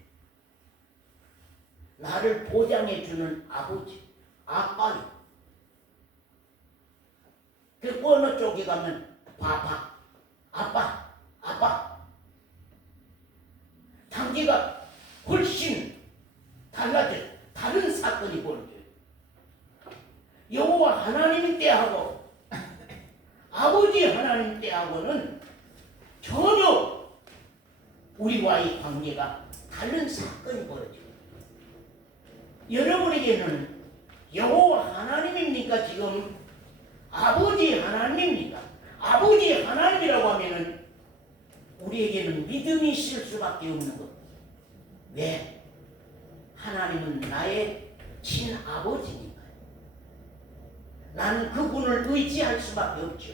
나를 보장해 주는 아버지, 아빠요. 그 어느 쪽에 가면 아빠. 관계가 훨씬 달라져 다른 사건이 벌어져요. 여호와 하나님 때하고 아버지 하나님 때하고는 전혀 우리와의 관계가 다른 사건이 벌어져요. 여러분에게는 여호와 하나님입니까? 지금 아버지 하나님입니까? 아버지 하나님이라고 하면은 우리에게는 믿음이 있을 수밖에 없는 것. 왜? 하나님은 나의 친아버지니까요. 나는 그분을 의지할 수밖에 없죠.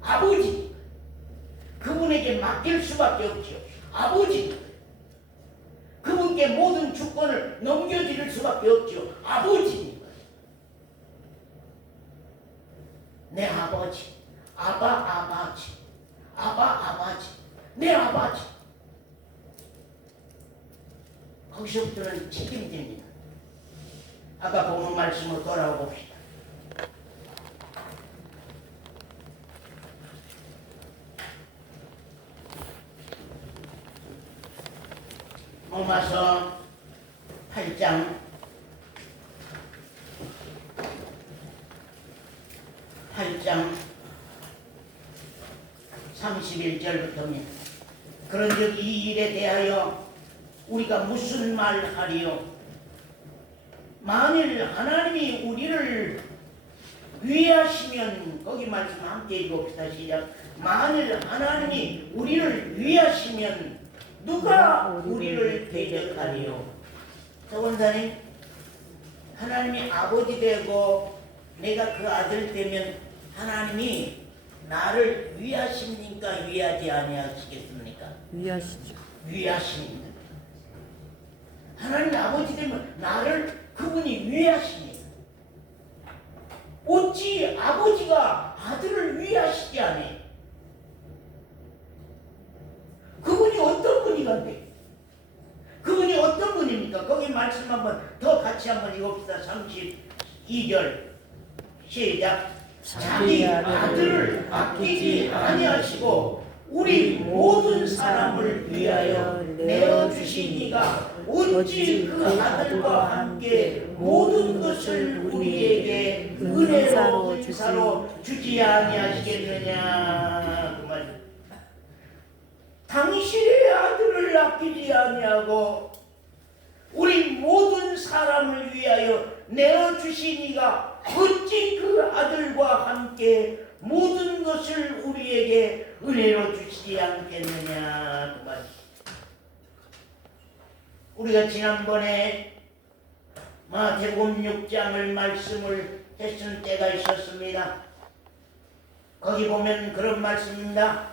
아버지니까. 그분에게 맡길 수밖에 없죠. 아버지니까. 그분께 모든 주권을 넘겨드릴 수밖에 없죠. 아버지니까. 내 아버지, 아버지, 아버지, 내 아버지. 거기서부터는 책임집니다. 아까 보는 말씀으로 돌아와 봅시다. 로마서 8장 31절부터입니다. 그런즉 이 일에 대하여 우리가 무슨 말하리요? 만일 하나님이 우리를 위하시면, 거기 말씀 함께 읽읍시다. 시작. 만일 하나님이 우리를 위하시면 누가 우리를 대적하리요? 서 권사님, 하나님이 아버지 되고 내가 그 아들 되면 하나님이 나를 위하십니까? 위하지 아니하시겠습니까? 위하시죠. 위하십니다. 하나님 아버지 되면 나를 그분이 위하십니다. 어찌 아버지가 아들을 위하시지 않아요? 그분이 어떤 분이건데? 그분이 어떤 분입니까? 거기 말씀 한번 더 같이 한번 읽읍시다. 32절 시작. 자기 아들을 아끼지 아니하시고 우리 모든 사람을 위하여 내어주시니가 어찌 그 아들과 함께 모든 것을 우리에게 은혜로 은사로 주지 아니하시겠느냐. 그 말. 당신의 아들을 아끼지 아니하고 우리 모든 사람을 위하여 내어주시니가 어찌 그 아들과 함께 모든 것을 우리에게 은혜로 주시지 않겠느냐. 그 말. 우리가 지난번에 마태복음 6장을 말씀을 했을 때가 있었습니다. 거기 보면 그런 말씀입니다.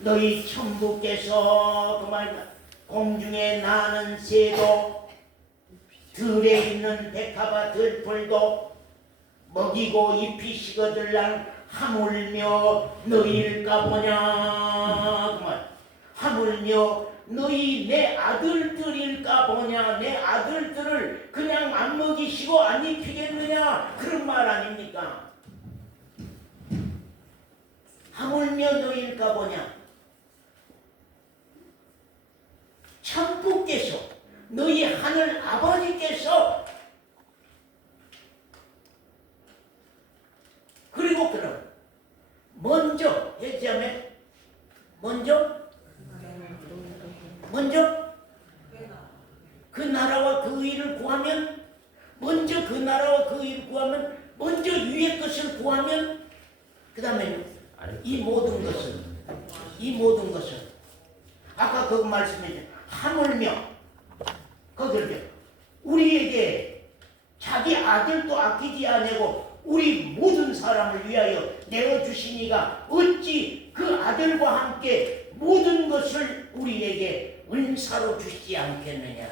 너희 천부께서 그 말 공중에 나는 새도 들에 있는 백합화 들풀도 먹이고 입히시거들랑 하물며 너희일까 보냐. 그 말. 하물며 너희 내 아들들일까 보냐. 내 아들들을 그냥 안 먹이시고 안 입히겠느냐. 그런 말 아닙니까? 하물며 너희일까 보냐. 천부께서 너희 하늘 아버지께서 그리고 그럼 먼저 얘기하면 먼저 그 나라와 그 의를 구하면 먼저 그 나라와 그 의를 구하면 먼저 위의 것을 구하면 그 다음에 이 모든 것은 아까 그 말씀에 하물며 거기를 우리에게 자기 아들도 아끼지 아니하고 우리 모든 사람을 위하여 내어주시니가 어찌 그 아들과 함께 모든 것을 우리에게 은사로 주시지 않겠느냐.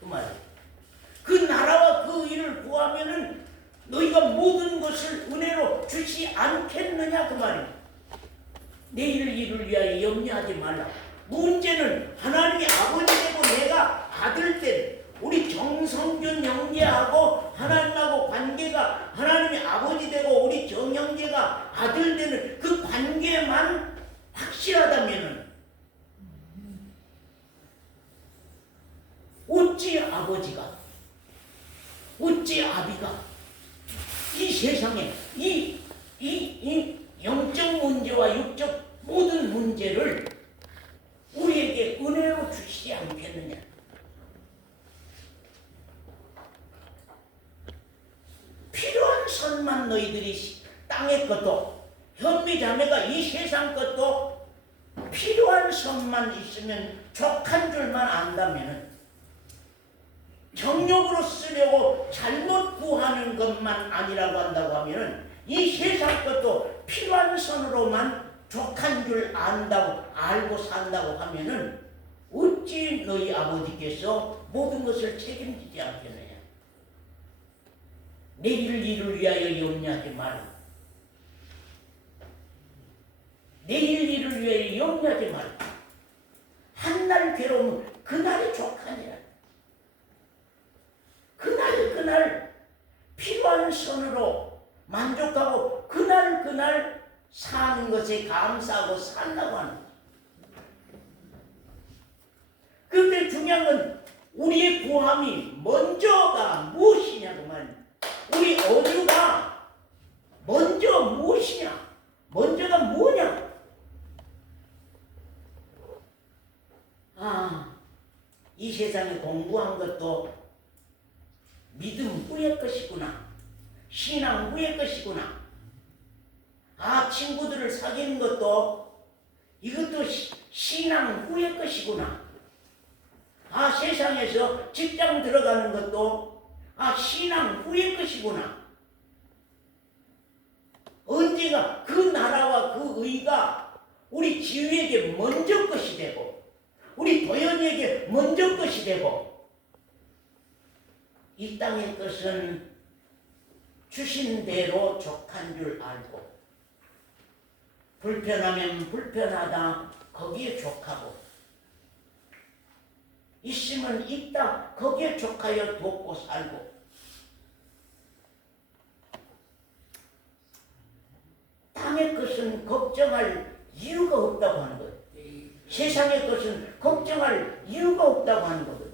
그 말이에요. 그 나라와 그 일을 구하면은 너희가 모든 것을 은혜로 주시 않겠느냐. 그 말이에요. 내일 일을 위하여 염려하지 말라. 문제는 하나님이 아버지 되고 내가 아들 때 우리 정성균 형제하고 하나님하고 관계가 하나님이 아버지 되고 우리 정 형제가 아들 되는 그 관계만 확실하다면은 어찌 아버지가, 어찌 아비가 이 세상에 이 영적 문제와 육적 모든 문제를 우리에게 은혜로 주시지 않겠느냐. 필요한 선만 너희들이 땅의 것도, 현미 자매가 이 세상 것도 필요한 선만 있으면 족한 줄만 안다면은, 정욕으로 쓰려고 잘못 구하는 것만 아니라고 한다고 하면은, 이 세상 것도 필요한 선으로만 족한 줄 안다고 알고 산다고 하면은 어찌 너희 아버지께서 모든 것을 책임지지 않겠느냐. 내일 일을 위하여 염려하지 마라. 내일 일을 위하여 염려하지 마라. 한날 괴로우면 그날이 족하니라. 그날 필요한 선으로 만족하고 그날 사는 것에 감사하고 산다고 하는 거예요. 그런데 중요한 건 우리의 구함이 먼저가 무엇이냐고 말입니다. 우리 어류가 먼저 무엇이냐? 먼저가 뭐냐? 이 세상에 공부한 것도 믿음 후의 것이구나. 신앙 후의 것이구나. 친구들을 사귀는 것도 이것도 신앙 후의 것이구나. 세상에서 직장 들어가는 것도 신앙 후의 것이구나. 언제가 그 나라와 그 의가 우리 지휘에게 먼저 것이 되고, 우리 도연에게 먼저 것이 되고, 이 땅의 것은 주신 대로 족한 줄 알고, 불편하면 불편하다 거기에 족하고, 있으면 있다 거기에 족하여 돕고 살고, 땅의 것은 걱정할 이유가 없다고 하는 거예요. 세상의 것은 걱정할 이유가 없다고 하는 거거든.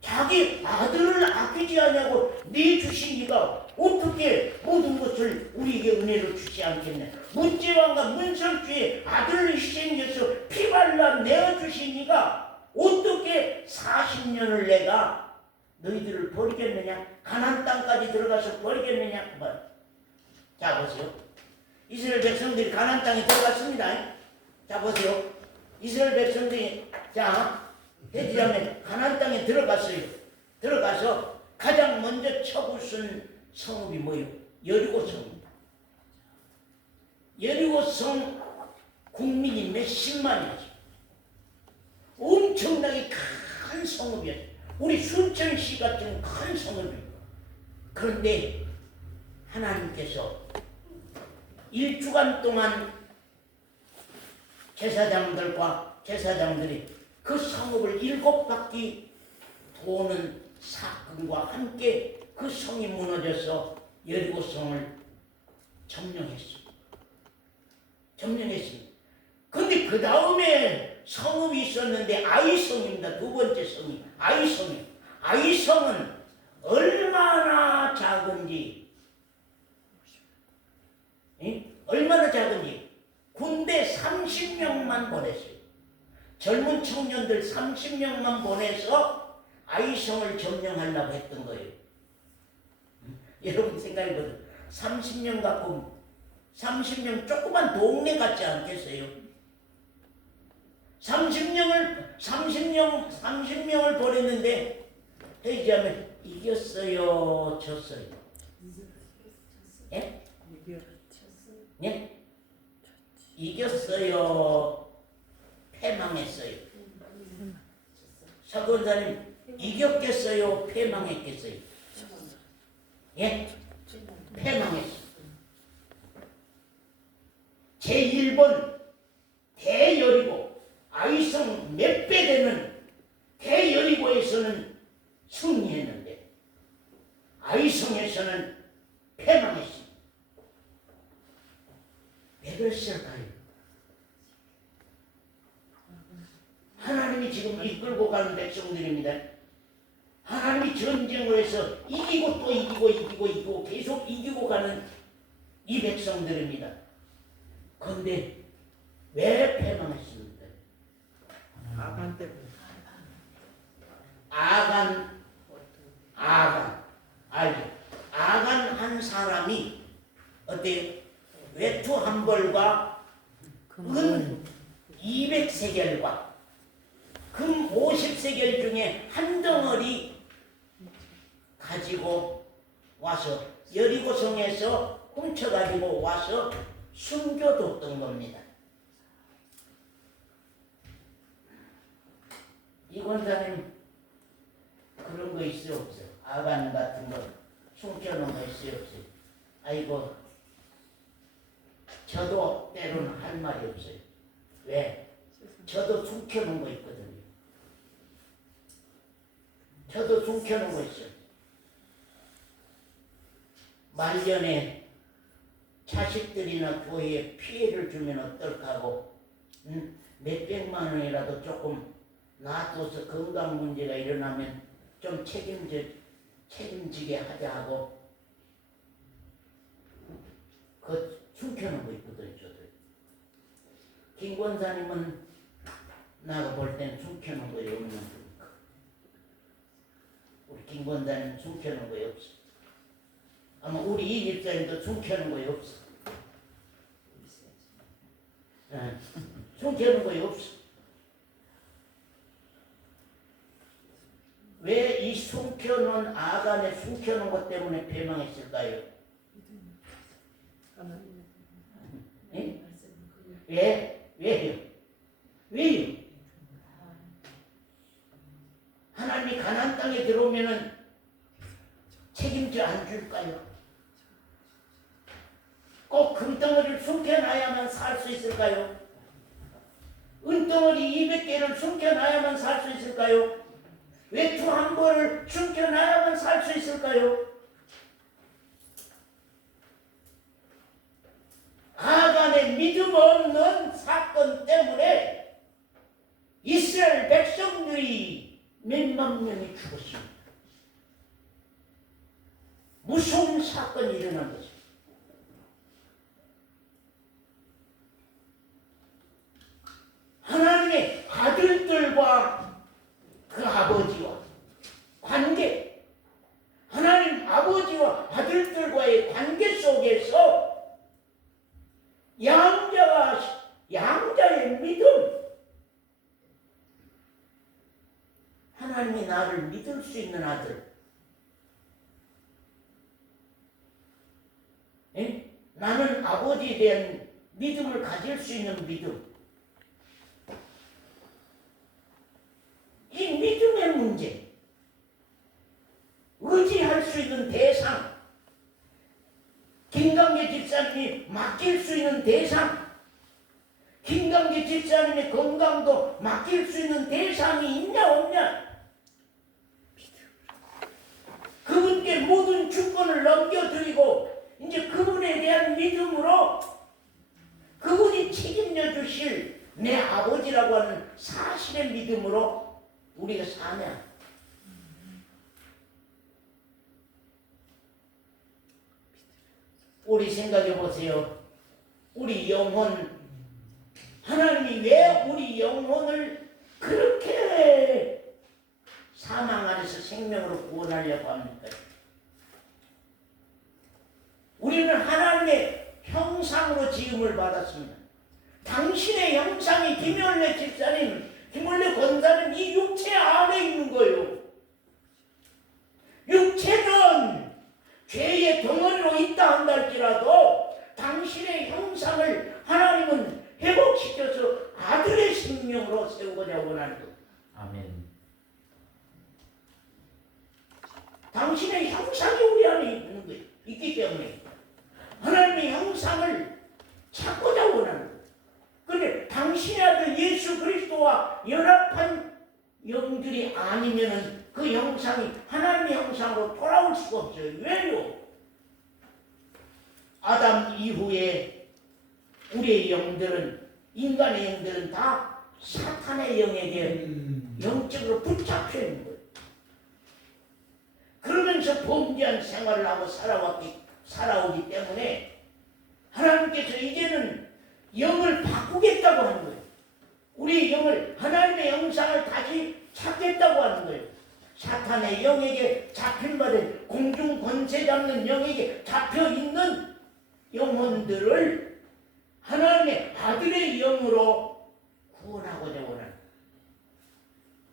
자기 아들을 아끼지 않냐고 네 주신 이가 어떻게 모든 것을 우리에게 은혜를 주지 않겠냐. 문제왕과 문설주의 아들을 희생해서 피발라 내어주신 이가 어떻게 40년을 내가 너희들을 버리겠느냐? 가나안 땅까지 들어가서 버리겠느냐? 그 말. 자 보세요. 이스라엘 백성들이 가나안 땅에 들어갔습니다. 자 보세요. 이스라엘 백성들이 해지자면 가나안 땅에 들어갔어요. 들어가서 가장 먼저 쳐부순 성읍이 뭐예요? 여리고성입니다. 여리고성 국민이 몇십만이었어요. 엄청나게 큰 성읍이었어요. 우리 순천시 같은 큰 성읍입니다. 그런데 하나님께서 1주간 동안 제사장들이 그 성읍을 7바퀴 도는 사건과 함께 그 성이 무너져서 여리고성을 점령했습니다. 그런데 그 다음에 성읍이 있었는데 아이성입니다. 두 번째 성이 아이성이에요. 아이성은 얼마나 작은지, 얼마나 작은지 군대 30명만 보냈어요. 젊은 청년들 30명만 보내서 아이성을 점령하려고 했던 거예요. 여러분 생각해보세요. 30명 갖고 30명 조그만 동네 같지 않겠어요? 30명을 보냈는데 회의자면 이겼어요, 졌어요? 예? 예? 이겼어요, 패망했어요? 서건사님 이겼겠어요, 패망했겠어요? 예? 패망했어요. 제1번 대여리고 아이성 몇 배 되는 대여리고에서는 승리했는데 아이성에서는 패망했습니다. 왜 그랬을까요? 하나님이 지금 이끌고 가는 백성들입니다. 하나님이 전쟁을 해서 이기고 또 이기고 계속 이기고 가는 이 백성들입니다. 그런데 왜 패망했습니까? 아간 때문에. 아간 알죠? 아간 한 사람이 어때요? 외투 한 벌과 은 200세겔과 금 50세겔 중에 한 덩어리 가지고 와서 여리고성에서 훔쳐가지고 와서 숨겨뒀던 겁니다. 이 권사님 그런 거 있어요 없어요? 아간 같은 거 숨겨놓은 거 있어요 없어요? 아이고 저도 때로는 할 말이 없어요. 왜? 저도 숨겨놓은 거 있거든요. 저도 숨겨놓은 거 있어요. 말년에 자식들이나 교회에 피해를 주면 어떨까 하고 몇백만 원이라도 조금 놔둬서 건강 문제가 일어나면 좀 책임지게 하자 하고 그 숨겨놓은 거 있거든요. 저도. 김 권사님은 나가 볼 땐 숨겨놓은 거에 없는 겁니까? 우리 김 권사님 숨겨놓은 거에 없어. 아마 우리 이 집사님도 숨겨놓은 거에 없어. 숨겨놓은 거에 없어. 왜 이 숨겨놓은 아간에 숨겨놓은 것 때문에 패망했을까요? 예? 왜요? 왜요? 하나님이 가나안 땅에 들어오면은 책임져 안 줄까요? 꼭 금덩어리를 숨겨놔야만 살 수 있을까요? 은덩어리 200개를 숨겨놔야만 살 수 있을까요? 외투 한 벌을 숨겨놔야만 살 수 있을까요? 아간의 믿음 없는 사건 때문에 이스라엘 백성들이 몇만 명이 죽었습니다. 무서운 사건이 일어난 거죠. 하나님의 아들들과 그 아버지와 관계, 하나님 아버지와 아들들과의 관계 속에서 양자의 믿음, 하나님이 나를 믿을 수 있는 아들, 나는 아버지에 대한 믿음을 가질 수 있는 믿음, 이 믿음의 문제, 의지할 수 있는 대상, 김강계 집사님이 맡길 수 있는 대상, 김강계 집사님의 건강도 맡길 수 있는 대상이 있냐 없냐, 그분께 모든 주권을 넘겨드리고 이제 그분에 대한 믿음으로 그분이 책임져 주실 내 아버지라고 하는 사실의 믿음으로 우리가 사냐. 우리 생각해 보세요. 우리 영혼, 하나님이 왜 우리 영혼을 그렇게 사망 안에서 생명으로 구원하려고 합니까? 우리는 하나님의 형상으로 지음을 받았습니다. 당신의 형상이 김연래 집사님, 김연래 권사님 이 육체 안에 있는 거예요. 육체는 죄의 덩어리로 있다 한다 할지라도 당신의 형상을 하나님은 회복시켜서 아들의 생명으로 세우고자 원하는 것. 아멘. 당신의 형상이 우리 안에 있는 거예요. 있기 때문에 하나님의 형상을 찾고자 원하는 거예요. 그런데 당신의 아들 예수 그리스도와 연합한 영들이 아니면은 그 형상이 하나님의 형상으로 돌아올 수가 없어요. 왜요? 아담 이후에 우리의 영들은, 인간의 영들은 다 사탄의 영에게 영적으로 붙잡혀 있는 거예요. 그러면서 범죄한 생활을 하고 살아오기 때문에 하나님께서 이제는 영을 바꾸겠다고 하는 거예요. 우리 영을 하나님의 영상을 다시 찾겠다고 하는 거예요. 사탄의 영에게 잡힌바된 공중 권세 잡는 영에게 잡혀있는 영혼들을 하나님의 아들의 영으로 구원하고자 원하는,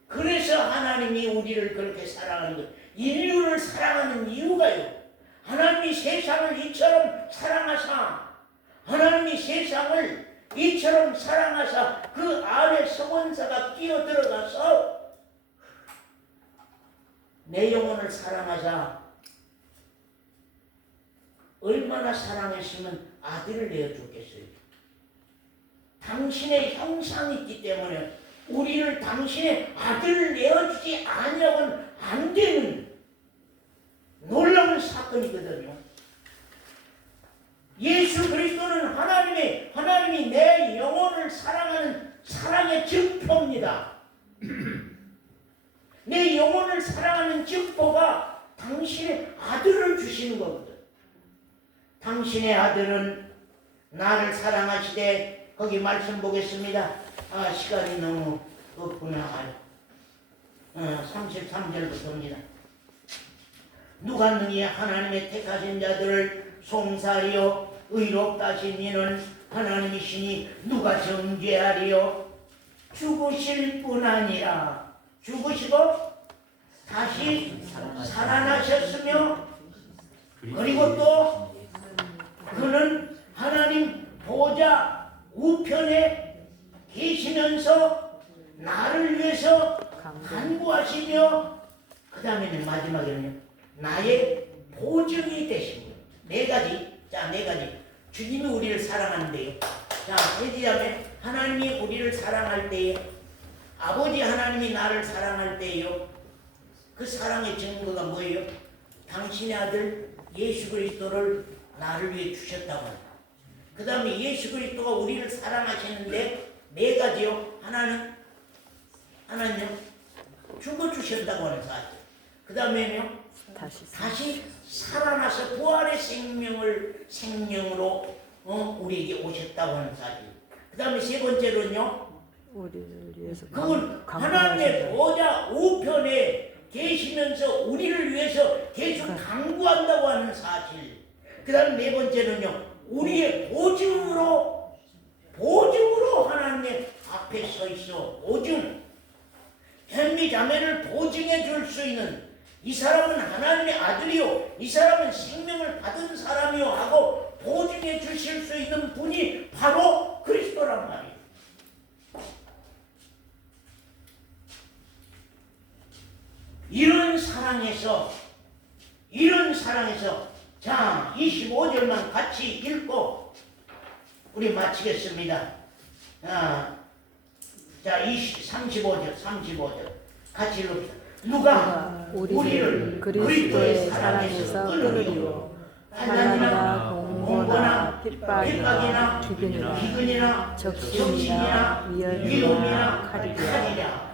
그래서 하나님이 우리를 그렇게 사랑하는 거예요. 인류를 사랑하는 이유가요, 하나님이 세상을 이처럼 사랑하사, 하나님이 세상을 이처럼 사랑하사 그 안에 성원사가 끼어들어가서 내 영혼을 사랑하자. 얼마나 사랑했으면 아들을 내어줬겠어요. 당신의 형상이 있기 때문에 우리를 당신의 아들을 내어주지 아니하고는 안 되는 놀라운 사건이거든요. 예수 그리스도는 하나님이 내 영혼을 사랑하는 사랑의 증표입니다. 내 영혼을 사랑하는 증표가 당신의 아들을 주시는 거거든. 당신의 아들은 나를 사랑하시되, 거기 말씀 보겠습니다. 시간이 너무 없구나. 33절부터입니다. 누가 능히 하나님의 택하신 자들을 송사하리요, 의롭다 하신 이는 하나님이시니 누가 정죄하리요. 죽으실 뿐 아니라 죽으시고 다시 살아나셨으며, 그리고 또 그는 하나님 보좌 우편에 계시면서 나를 위해서 간구하시며, 그 다음에는 마지막에는요, 나의 보증이 되신 거예요. 네 가지. 주님이 우리를 사랑하는데요. 자, 회지자매, 하나님이 우리를 사랑할 때에, 아버지 하나님이 나를 사랑할 때에요, 그 사랑의 증거가 뭐예요? 당신의 아들 예수 그리스도를 나를 위해 주셨다고 합니다. 그 다음에 예수 그리스도가 우리를 사랑하시는데 네 가지요. 하나는요 죽어주셨다고 하는 사실. 그 다음에요 다시 살아나서 부활의 생명으로 우리에게 오셨다고 하는 사실. 그 다음에 세 번째로는요, 우리를 위해서 그건 하나님의 보좌 우편에 계시면서 우리를 위해서 계속 강구한다고 하는 사실. 그 다음 네 번째는요, 우리의 보증으로 하나님의 앞에 서 있어. 보증. 현미 자매를 보증해 줄 수 있는, 이 사람은 하나님의 아들이요, 이 사람은 생명을 받은 사람이요 하고 보증해 주실 수 있는 분이 바로 그리스도란 말이에요. 이런 사랑에서 자, 25절만 같이 읽고 우리 마치겠습니다. 자, 35절 같이 읽읍시다. 누가 우리를 그리스도의 사랑에서 끊으리요. 환난이나 공고나 핍박이나 기근이나 적신이나 위험이나 칼이라.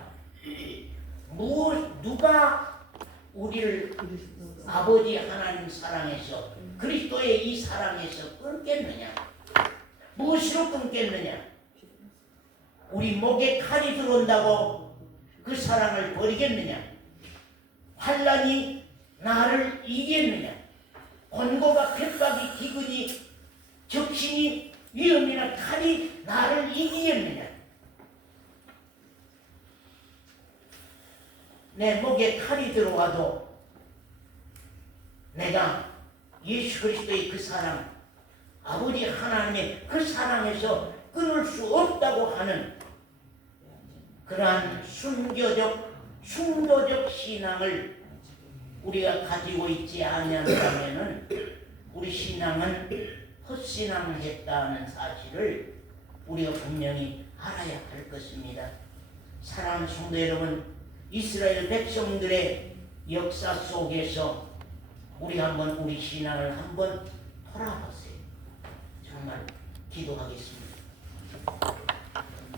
누가 우리를 아버지 하나님 사랑에서, 그리스도의 이 사랑에서 끊겠느냐? 무엇으로 끊겠느냐? 우리 목에 칼이 들어온다고 그 사랑을 버리겠느냐? 환난이 나를 이기겠느냐? 권고가, 핍박이, 기근이, 적신이, 위험이나 칼이 나를 이기겠느냐? 내 목에 칼이 들어와도 내가 예수 그리스도의 그 사랑, 아버지 하나님의 그 사랑에서 끊을 수 없다고 하는 그러한 순교적 신앙을 우리가 가지고 있지 아니한다면은 우리 신앙은 헛신앙을 했다는 사실을 우리가 분명히 알아야 할 것입니다. 사랑하는 성도 여러분, 이스라엘 백성들의 역사 속에서 우리 한번 우리 신앙을 한번 돌아보세요. 정말 기도하겠습니다.